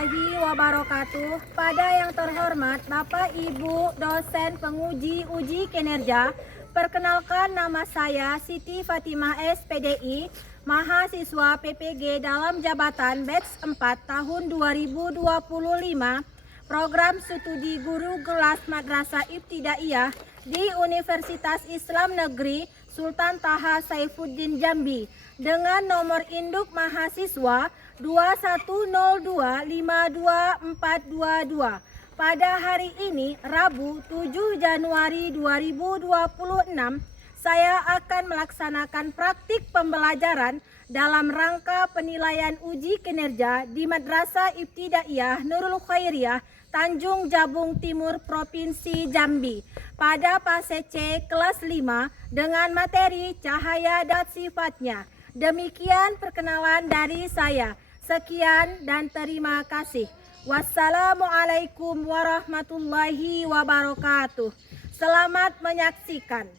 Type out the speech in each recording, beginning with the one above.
warahmatullahi wabarakatuh. Pada yang terhormat Bapak Ibu dosen penguji uji kinerja, perkenalkan nama saya Siti Fatimah SPDI, mahasiswa PPG dalam jabatan batch 4 tahun 2025, program studi guru kelas Madrasah Ibtidaiyah di Universitas Islam Negeri Sultan Taha Saifuddin Jambi dengan nomor induk mahasiswa 2102522422. Pada hari ini, Rabu 7 Januari 2026, saya akan melaksanakan praktik pembelajaran dalam rangka penilaian uji kinerja di Madrasah Ibtidaiyah Nurul Khairiyah, Tanjung Jabung Timur, Provinsi Jambi pada fase C kelas 5 dengan materi cahaya dan sifatnya. Demikian perkenalan dari saya. Sekian dan terima kasih. Wassalamualaikum warahmatullahi wabarakatuh. Selamat menyaksikan.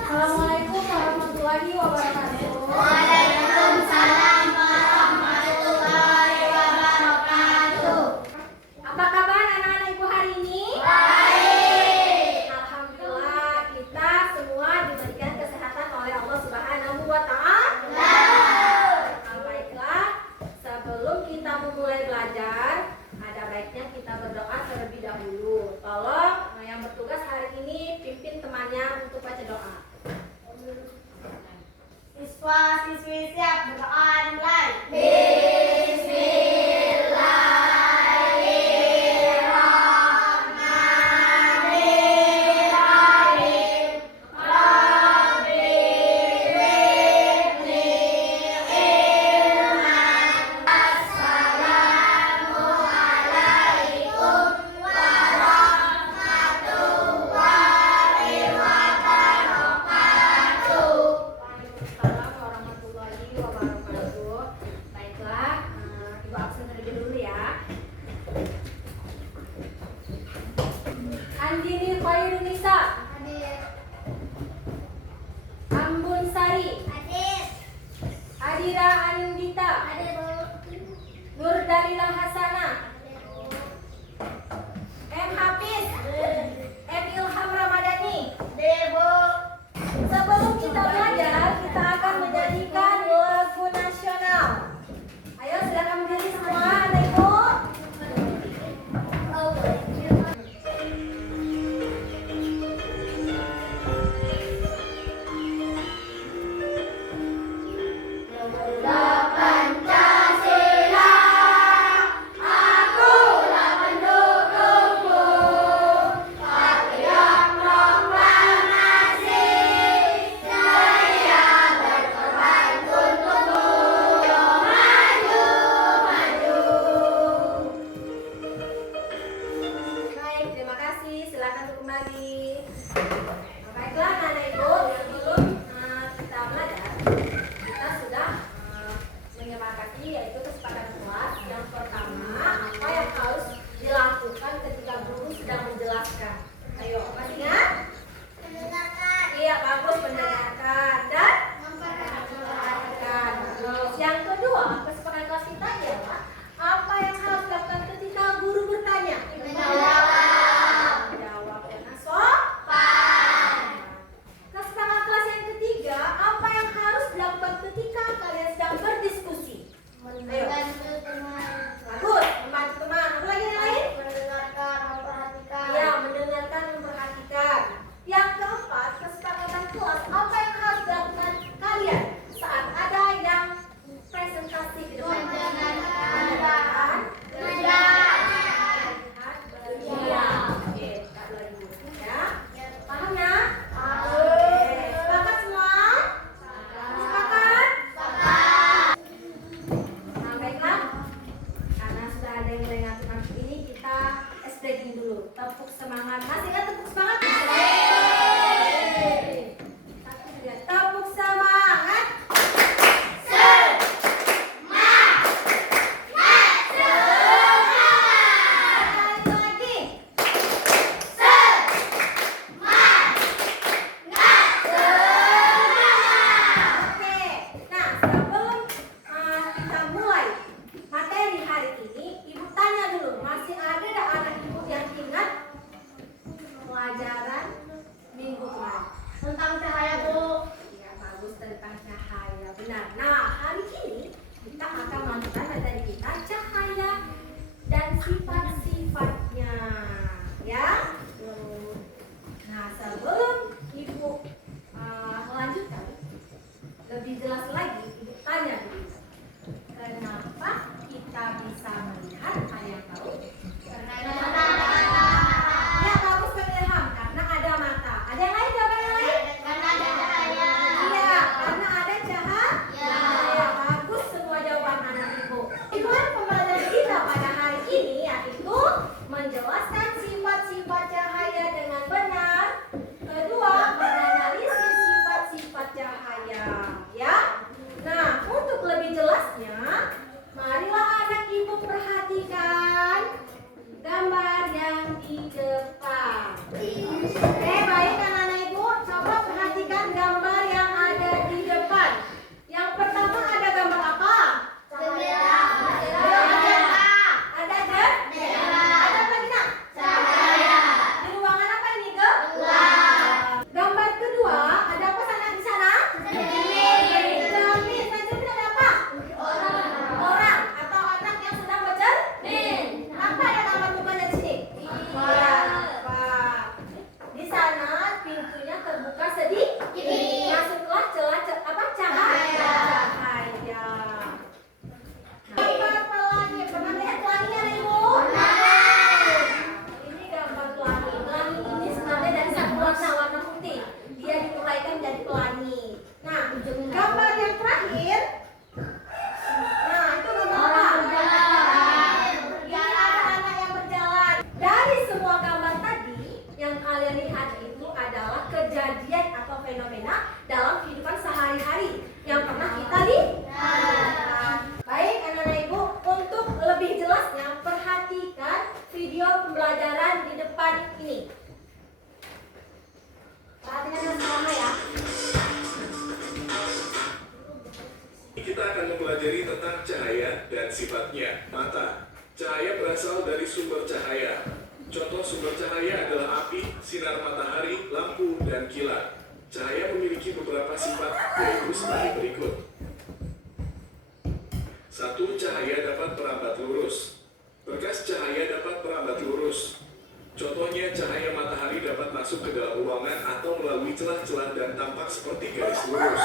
Assalamualaikum warahmatullahi wabarakatuh. Waalaikumsalam warahmatullahi wabarakatuh. Apa kabar anak-anak ibu hari ini? Baik. Alhamdulillah, kita semua diberikan kesehatan oleh Allah Subhanahu wa Ta'ala. Baiklah, sebelum kita memulai belajar, ada baiknya kita berdoa terlebih dahulu. Tolong yang bertugas hari ini pimpin temannya untuk baca doa. Siswa-siswi siap berdoa dimulai. Bismillahirrahmanirrahim. Rabbi zidni ilman. Assalamualaikum warahmatullahi wabarakatuh. Waalaikumsalam warahmatullahi wabarakatuh. Baiklah, Ibu absen terlebih dulu ya. Andini Khairunisa, Hadir. Ambun Sari, Hadir. Adira Anindita, Hadir, Bu. Nur Dalila Hasana, M Hafiz, M Ilham Ramadhani. Hadir, Bu. Sebelum kita belajar, kita akan menyanyikan lagu nasional. Ayo silakan berdiri semua, anak ibu. Pancasila, akulah pendukungmu. Patriot proklamasi, saya berkorban untukmu. Maju, maju. Baik, terima kasih. Silakan untuk kembali. Baiklah, anak ibu, sebelum kita belajar, kita sudah menyepakati yaitu kesepakatan kelas. Yang pertama, apa yang harus dilakukan ketika guru sedang menjelaskan? Ayo, masih ingat? Mendengarkan, Iya, bagus, mendengarkan dan memperhatikan. Terus yang kedua, kesepakatan kelas kita ialah apa yang harus dilakukan ketika guru bertanya? menjawab. Menjawab dengan sopan. pelajaran minggu kemarin? Tentang cahaya, Bu. Ya, bagus, tentang cahaya. Benar. Nah, hari ini kita akan melanjutkan materi kita cahaya dan sifat-sifatnya. Ya. Nah, sebelum Ibu melanjutkan lebih jelas lagi, Ibu tanya dulu. Kenapa kita bisa melihat? Ada yang tahu? Ya, bagus, Kak Ilham. Karena ada mata. Ada yang lain? Jawaban yang lain? Karena ada cahaya. Iya, karena ada cahaya. Ya, bagus semua jawaban anak Ibu. Tujuan pembelajaran kita pada hari ini yaitu menjelaskan sifat-sifat cahaya dengan benar. Kedua, menganalisis sifat-sifat cahaya. Ya. Nah, untuk lebih jelasnya, marilah anak Ibu perhatikan gambar yang di depan. Oke, baik anak-anak Ibu, coba perhatikan gambar yang ada di depan. Yang pertama ada gambar apa? Bendera. Ada bendera. Ada apa lagi nak? Cahaya. Di ruangan apa ini, Ke? Gambar kedua, ada apa sana di sana? Cermin. Nah, cermin ada apa? Orang atau anak yang sedang bercermin. Kenapa ada gambar mukanya di sini? Iya, Pak. Di sana pintunya terbuka sedikit. Masuklah celah apa? Cahaya. Gambar pelangi. Pernah lihat pelangi ada Ibu? Ini gambar pelangi. Pelangi ini sebenarnya dari satu warna putih. Dia diuraikan menjadi pelangi. Nah, gambar yang terakhir. Nah, itu gambar apa? Ini anak-anak yang berjalan. Dari semua gambar tadi, yang kalian lihat itu adalah kejadian atau fenomena dalam kehidupan sehari-hari yang pernah kita lihat. Baik, anak-anak Ibu, untuk lebih jelasnya perhatikan video pembelajaran di depan ini. Perhatikan sama ya. Kita akan mempelajari tentang cahaya dan sifatnya. Mata. Cahaya berasal dari sumber cahaya. Contoh sumber cahaya adalah api, sinar matahari, lampu, dan kilat. Cahaya memiliki beberapa sifat, yaitu sebagai berikut. 1. Cahaya dapat merambat lurus. Berkas cahaya dapat merambat lurus. Contohnya, cahaya matahari dapat masuk ke dalam ruangan atau melalui celah-celah dan tampak seperti garis lurus.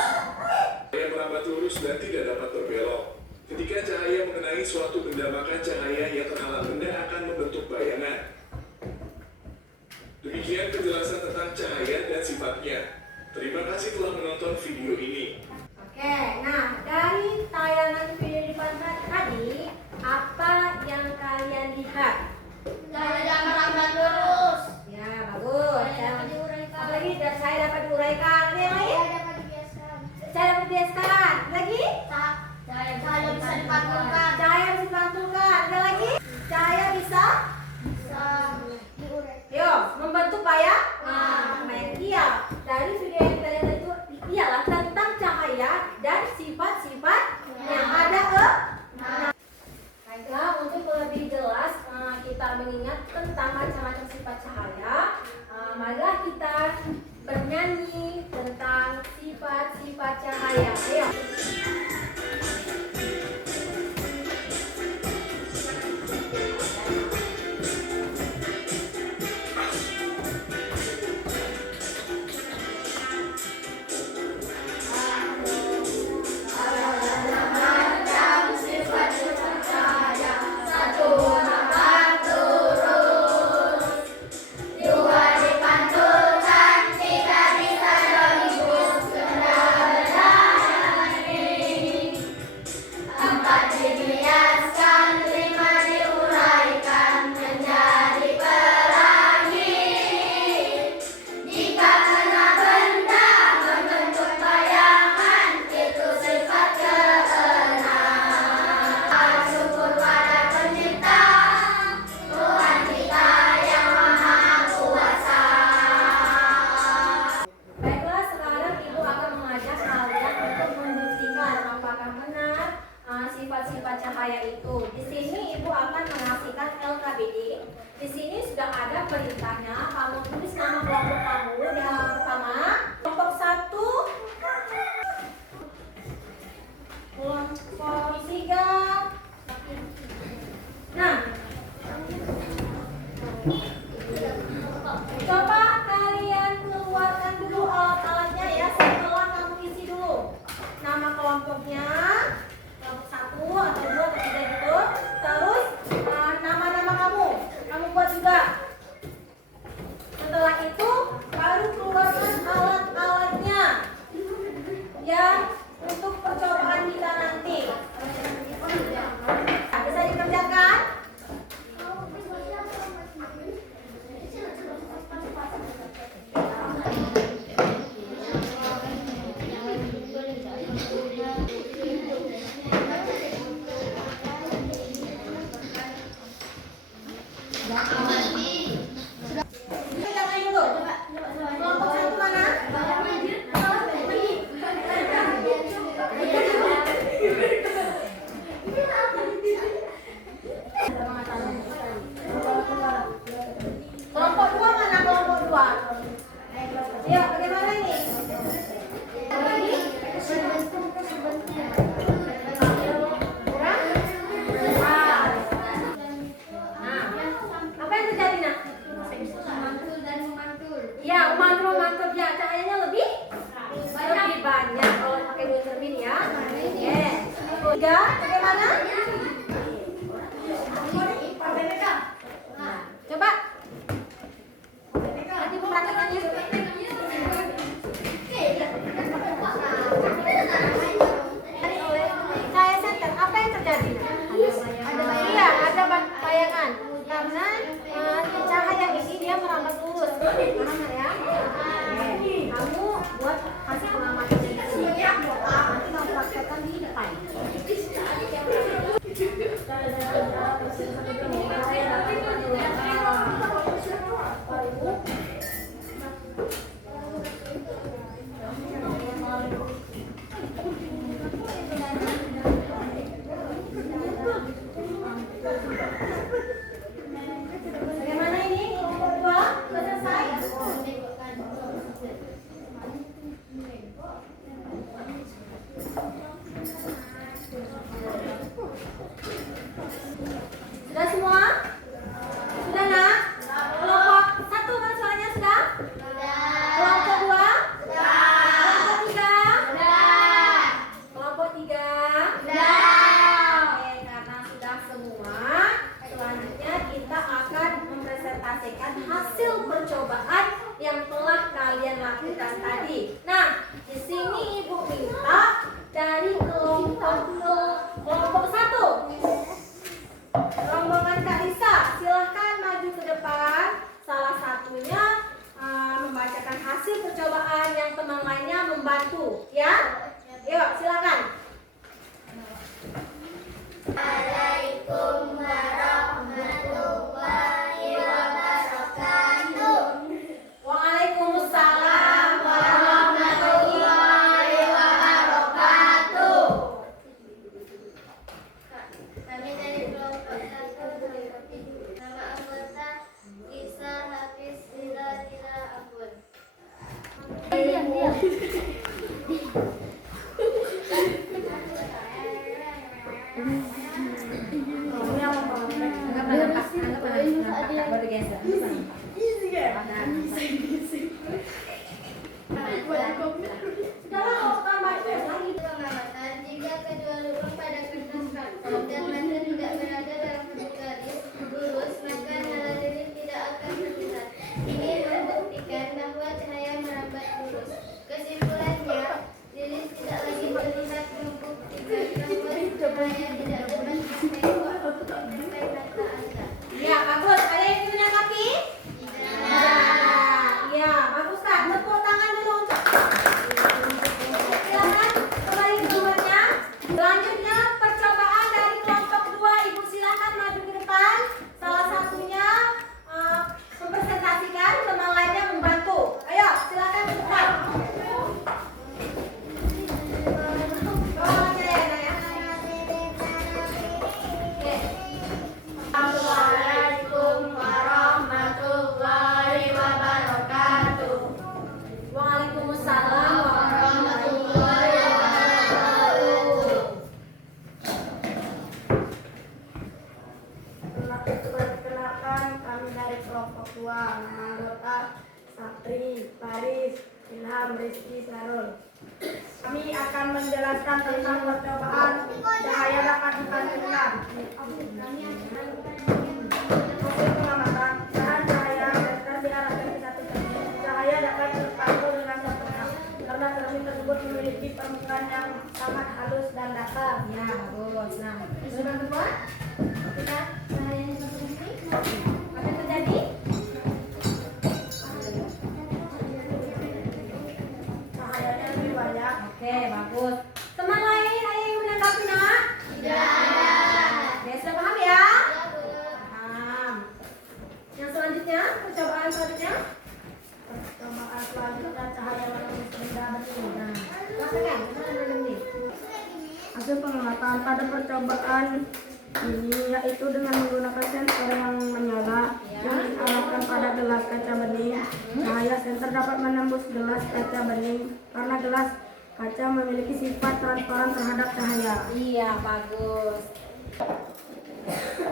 Cahaya merambat lurus dan tidak dapat berbelok. Ketika cahaya mengenai suatu benda, maka cahaya yang terhalang benda akan membentuk bayangan. Demikian penjelasan tentang cahaya dan sifatnya. Terima kasih telah menonton video ini. Oke, nah dari tayangan video di depan tadi, apa yang kalian lihat? Cahaya merambat lurus. Ya, bagus. Apa lagi? Saya dapat diuraikan. Ada yang lain? Saya dapat dibiasakan. Lagi? Cahaya bisa dipantulkan. Cahaya bisa dipantulkan. Ada lagi? Cahaya bisa? Yo, membentuk bayangan. Iya. Dari video yang kita lihat itu ialah tentang cahaya dan sifat-sifat yang ada Baiklah, untuk lebih jelas kita mengingat tentang macam-macam sifat cahaya. Marilah kita bernyanyi tentang sifat-sifat cahaya. Ayo. Dua dipantulkan, tiga bisa 2000 kendaraan. kelompoknya, kelompok 1 atau 2 atau 3 gitu. Terus nama-nama kamu buat juga. Setelah itu baru keluarkan alat-alatnya ya untuk percobaan kita nanti. Bisa dikerjakan? Kerjakan dulu. Kelompok 1 mana? Kelompok 2 mana? Kelompok 2. Ya, bagaimana ini? Apa yang terjadi, Nak? Memantul dan memantul. Ya, mantul ya, cahayanya lebih banyak kalau pakai dua cermin ya. Yes. 3, bagaimana? Coba. Nanti perhatikan ya. Cahaya senter, apa yang terjadi? Iya, ada bayangan. Karena cahaya ini dia merambat lurus. Paham ya? Kamu buat kasih pengamatan di sini. Nanti kamu praktekkan di depan. Bagaimana ini? Kelompok 2 sudah selesai? Sudah semua? Sudah, Nak? Kelompok 1 mana suaranya sudah? Kelompok 2? Kelompok 3? Kelompok 3? Oke, karena sudah semua, selanjutnya kita akan mempresentasikan hasil percobaan yang telah kalian lakukan tadi. Nah, di sini Ibu minta dari kelompok 1. Rombongan Kak Lisa, silahkan maju ke depan. Salah satunya membacakan hasil percobaan yang teman lainnya membantu, ya. Yuk, silakan. Assalamualaikum warahmatullahi wabarakatuh. Waalaikumsalam warahmatullahi wabarakatuh. Kami dari kelompok 1. Nama anggota Isa Hafiz Lila Ampun. Pengamatan jika kedua lubang pada kertas karton dan mata tidak berada dalam satu garis lurus, maka naluri tidak akan terlihat. Ini membuktikan bahwa cahaya merambat lurus. Kesimpulan Ilham Rizky Sarul. Kami akan menjelaskan tentang percobaan cahaya dapat dipantulkan. Hasil pengamatan, saat cahaya vektor diarahkan ke satu cermin, cahaya dapat terpantul dengan sempurna karena cermin tersebut memiliki permukaan yang sangat halus dan datar. Ya, bagus. Nah, sudah kedua, kita cahaya seperti ini akan terjadi. Cahayanya lebih banyak. Oke, bagus. Teman lain ada yang menanggapi nak? Oke, sudah paham ya? Paham. Yang selanjutnya, percobaan selanjutnya. Percobaan selanjutnya cahaya menembus benda bening. Nah, rasakan, kita bening. Hasil pengamatan pada percobaan ini yaitu dengan menggunakan sensor yang menyala yang diarahkan pada gelas kaca bening. Cahaya sensor dapat menembus gelas kaca bening karena gelas kaca memiliki sifat transparan terhadap cahaya. Iya, bagus.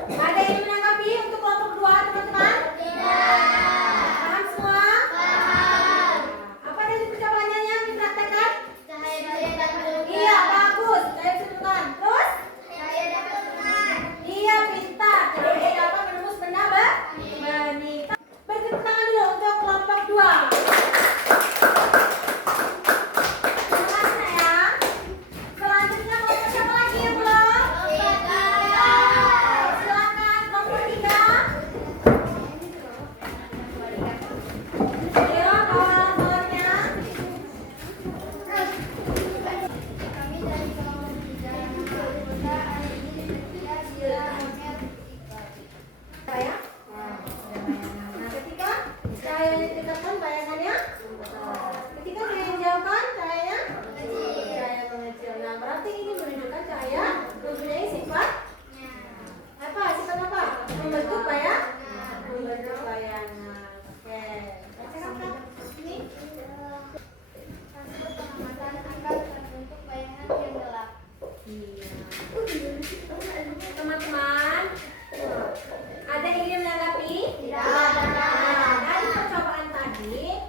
Ada yang menanggapi untuk kelompok 2, teman-teman? Paham semua? Apa dari percobaannya yang dipraktekkan? Iya, bagus. Saya sebutkan. Terus? Iya, pintar. Jadi dapat menembus benda bening. Beri tepuk tangan dulu untuk kelompok 2. Terima kasih ya. Selanjutnya kelompok siapa lagi yang belum? Silakan kelompok 3. Ayo, kawan-kawannya. Saya? Nah, ketika cahaya yang ditetapkan bayangannya, ketika cahaya yang dijauhkan cahayanya cahaya mengecil. Nah, berarti ini menunjukkan cahaya mempunyai sifat apa? Sifat apa? Membentuk membentuk bayangan. Oke. Bacakan Kak. Ini. Iya. Teman-teman, ada yang ingin menanggapi? Tidak. Nah, dari percobaan tadi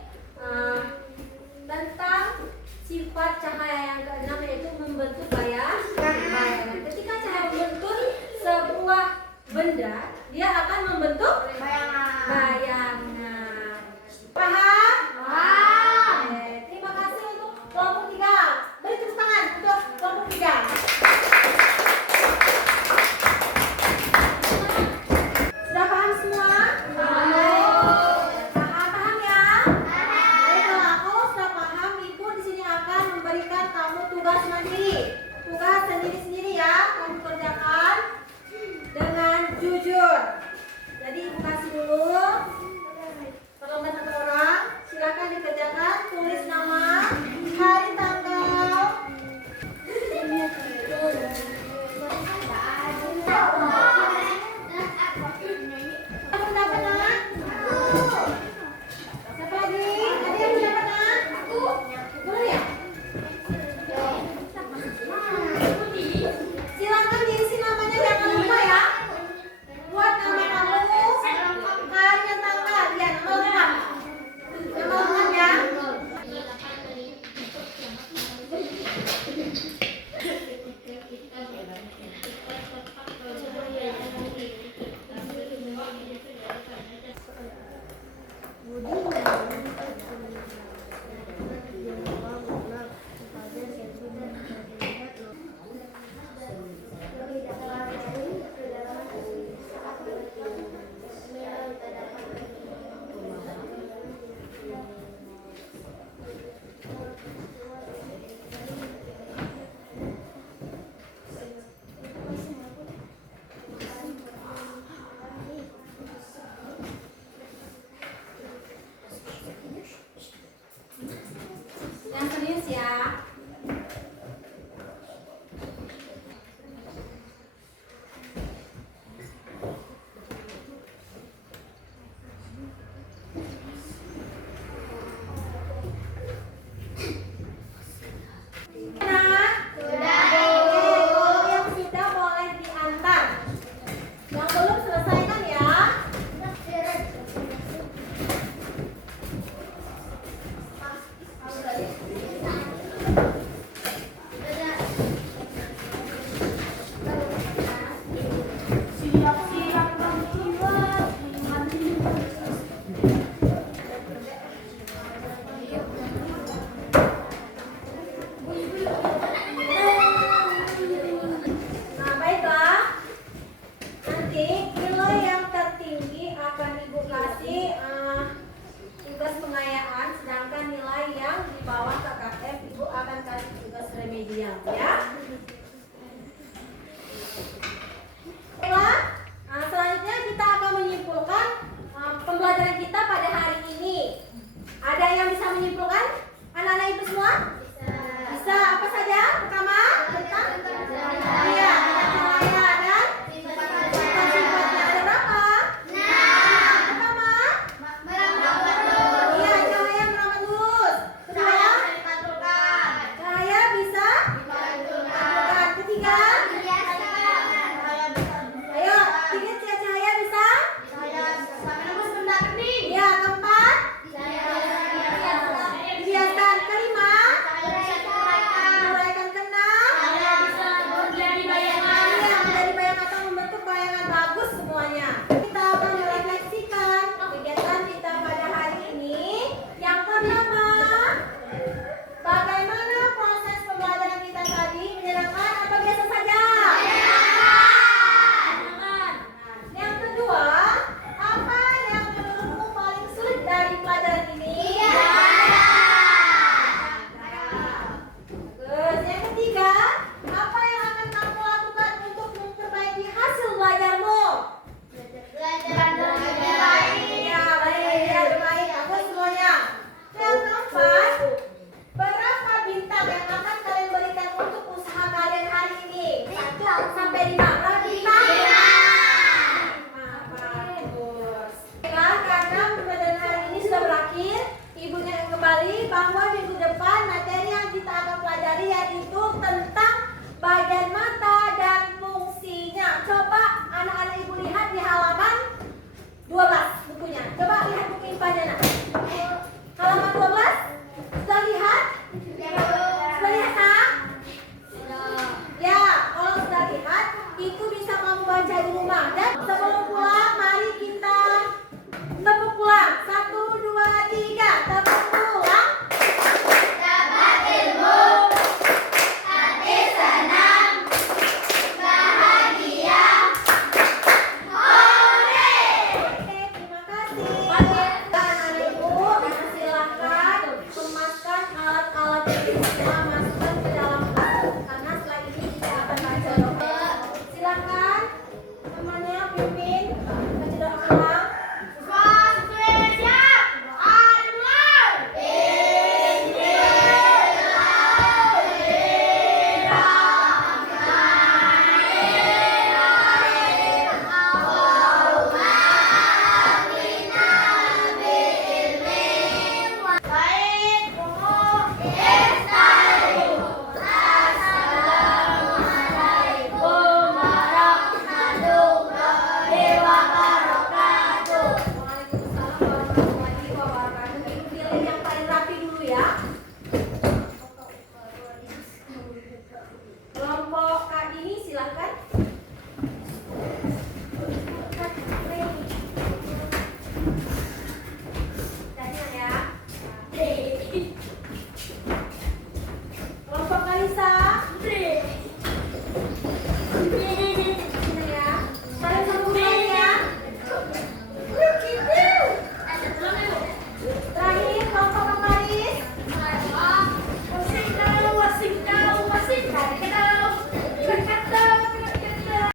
tentang sifat cahaya yang keenam yaitu membentuk bayangan. Ketika cahaya membentuk sebuah benda, dia akan membentuk bayangan. Paham? Oke, terima kasih untuk kelompok 3. Beri tepuk tangan untuk kelompok 3. Sudah paham semua? Paham ya? Baiklah, kalau sudah paham, Ibu di sini akan memberikan kamu tugas mandiri. Tugas sendiri-sendiri ya, kamu kerjakan dengan jujur. Jadi Ibu kasih dulu perlombaan satu orang. Silakan dikerjakan, tulis nama, hari, tanggal. Pendapat nak? Siapa lagi? Ada yang pendapat nak? Boleh ya? Silakan diisi namanya, jangan lupa ya. Buat nama kamu, hari dan tanggal. Ya, nama lengkap. Nama lengkap ya. Yang serius ya. menyimpulkan anak-anak ibu semua? Bisa. Apa saja? Pertama, tentang iya, cahaya dan sifat-sifatnya. Ada berapa? Pertama, iya, cahaya merambat lurus. Kedua, cahaya bisa dipantulkan. Ketiga, ayo, tiga cahaya bisa? Iya, keempat, dibiaskan. Kelima, uraikan. Keenam, iya, menjadi bayangan atau membentuk bayangan bagus semuanya. Kita akan merefleksikan kegiatan kita pada hari ini. Yang pertama, bagaimana proses pembelajaran kita tadi? Menyenangkan atau biasa saja? Yang kedua, apa yang menurutmu paling sulit dari pelajaran ini? Bagus. Yang ketiga, apa yang akan kamu lakukan untuk memperbaiki hasil belajarmu? Ya, baik. Bagus semuanya. Yang keempat, berapa bintang yang akan kalian berikan untuk usaha kalian hari ini? 1 sampai 5. Berapa bintang? 5. Bagus. Baiklah, karena pembelajaran hari ini sudah berakhir, ibunya yang kembali bahwa minggu depan materi yang kita akan pelajari yaitu tentang bagian mata dan fungsinya. Coba anak-anak ibu lihat di halaman 12 bukunya. Coba lihat buku IPA-nya, nak. Halaman 12.